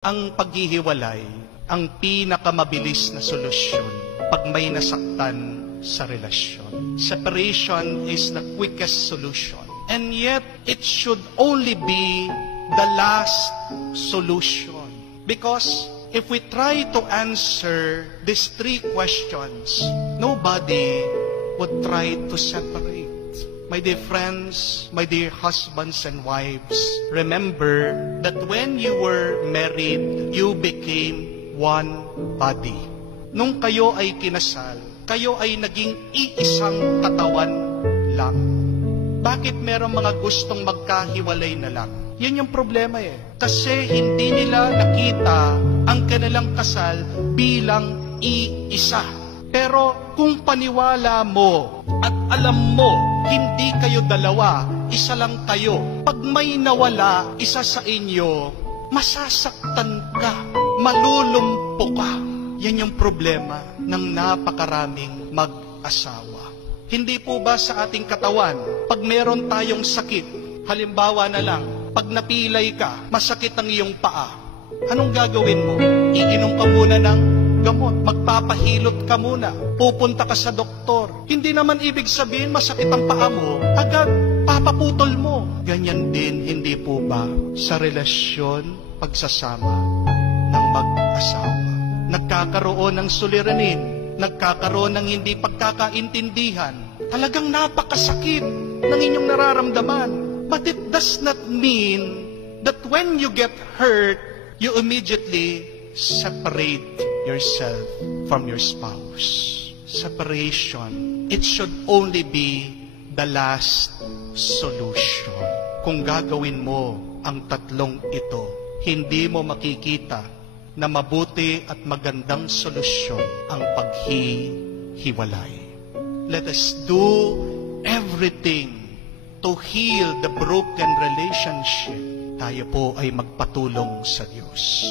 Ang paghihiwalay, ang pinakamabilis na solusyon pag may nasaktan sa relasyon. Separation is the quickest solution. And yet, it should only be the last solution. Because if we try to answer these three questions, nobody would try to separate. My dear friends, my dear husbands and wives, remember that when you were married, you became one body. Nung kayo ay kinasal, kayo ay naging iisang katawan lang. Bakit merong mga gustong magkahiwalay na lang? Yan yung problema eh. Kasi hindi nila nakita ang kanilang kasal bilang iisa. Pero kung paniwala mo at alam mo, hindi kayo dalawa, isa lang kayo. Pag may nawala, isa sa inyo, masasaktan ka, malulumpo ka. Yan yung problema ng napakaraming mag-asawa. Hindi po ba sa ating katawan, pag meron tayong sakit, halimbawa na lang, pag napilay ka, masakit ang iyong paa, anong gagawin mo? Iinom ka muna ng gamot, magpapahilot ka muna, pupunta ka sa doktor. Hindi naman ibig sabihin masakit ang paa mo, agad papaputol mo. Ganyan din, hindi po ba sa relasyon, pagsasama ng mag-asawa? Nagkakaroon ng suliranin, nagkakaroon ng hindi pagkakaintindihan. Talagang napakasakit ng inyong nararamdaman. But it does not mean that when you get hurt, you immediately separate yourself from your spouse. Separation, it should only be the last solution. Kung gagawin mo ang tatlong ito, hindi mo makikita na mabuti at magandang solusyon ang paghihiwalay. Let us do everything to heal the broken relationship. Tayo po ay magpatulong sa Diyos.